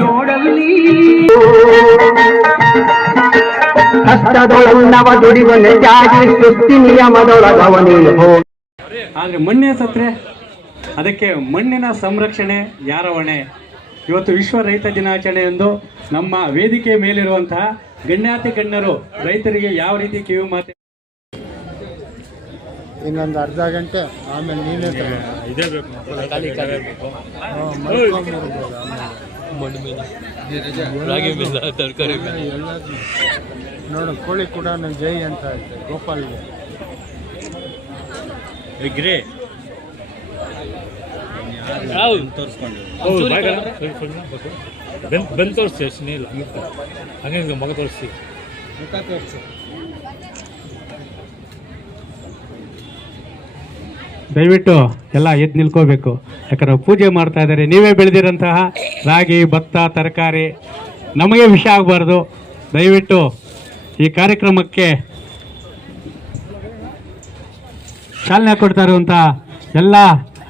ನೋಡಲ್ಲಿ ಕಷ್ಟದೊಳನ್ನವ ದುಡಿವನೆ ತ್ಯಾಗಿ ಸೃಷ್ಟಿ ನಿಯಮದೊಳಗವನೇ ಆದರೆ ಮಣ್ಣೇ ಸತ್ರೆ ಅದಕ್ಕೆ ಮಣ್ಣಿನ ಸಂರಕ್ಷಣೆ ಯಾರ ಹೊಣೆ? ಇವತ್ತು ವಿಶ್ವ ರೈತ ದಿನಾಚರಣೆಯಂದು ನಮ್ಮ ವೇದಿಕೆ ಮೇಲಿರುವಂತಹ ಗಣ್ಯಾತಿ ಗಣ್ಯರು ರೈತರಿಗೆ ಯಾವ ರೀತಿ ಕಿವಿ ಮಾತು ಇನ್ನೊಂದು ಅರ್ಧ ಗಂಟೆ ಆಮೇಲೆ ನೀನೇ ಇದೇ ಬೇಕು ತರಕಾರಿ ನೋಡು ಕೋಳಿ ಕೂಡ ನನ್ನ ಜೈ ಅಂತ ಐತೆ ಗೋಪಾಲ್ಗೆ ಗ್ರೇ ಬೆನ್ ತೋರಿಸಿ ಅಷ್ಟೇ ಇಲ್ಲ ಹಂಗೆ ಮಗ ತೋರಿಸಿ ದಯವಿಟ್ಟು ಎಲ್ಲ ಎದ್ದು ನಿಲ್ಕೋಬೇಕು. ಯಾಕಂದ್ರೆ ಪೂಜೆ ಮಾಡ್ತಾ ಇದ್ದಾರೆ. ನೀವೇ ಬೆಳೆದಿರೋಂತಹ ರಾಗಿ, ಭತ್ತ, ತರಕಾರಿ ನಮಗೆ ವಿಷಯ ಆಗಬಾರ್ದು. ದಯವಿಟ್ಟು ಈ ಕಾರ್ಯಕ್ರಮಕ್ಕೆ ಚಾಲನೆ ಕೊಡ್ತಾ ಇರುವಂಥ ಎಲ್ಲ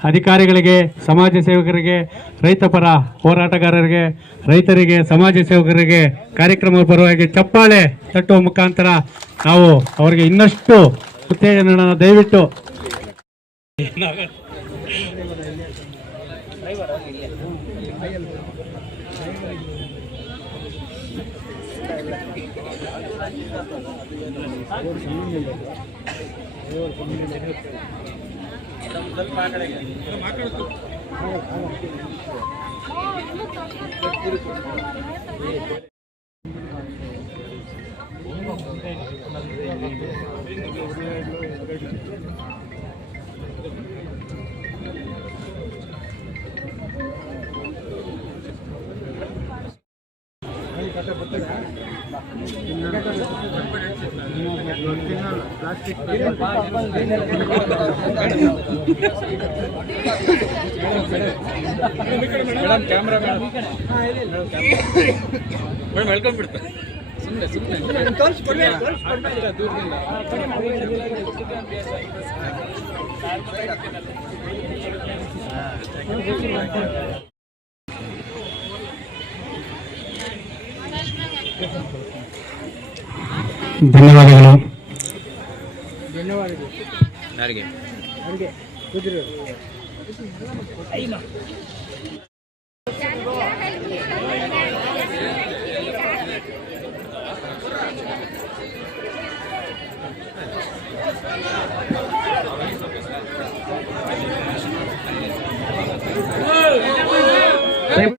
ಅಧಿಕಾರಿಗಳಿಗೆ, ಸಮಾಜ ಸೇವಕರಿಗೆ, ರೈತ ಪರ ಹೋರಾಟಗಾರರಿಗೆ, ರೈತರಿಗೆ, ಸಮಾಜ ಸೇವಕರಿಗೆ ಕಾರ್ಯಕ್ರಮ ಪರವಾಗಿ ಚಪ್ಪಾಳೆ ತಟ್ಟುವ ಮುಖಾಂತರ ನಾವು ಅವರಿಗೆ ಇನ್ನಷ್ಟು ಉತ್ತೇಜನ ದಯವಿಟ್ಟು ಮೇಡಮ್ ಕ್ಯಾಮ್ರಾ ಮೇಡಮ್ ವೆಲ್ಕಮ್ ಬಿಡ್ತಾರೆ ಸುಮ್ಮನೆ ಧನ್ಯವಾದಗಳು. ಯಾರಿಗೆ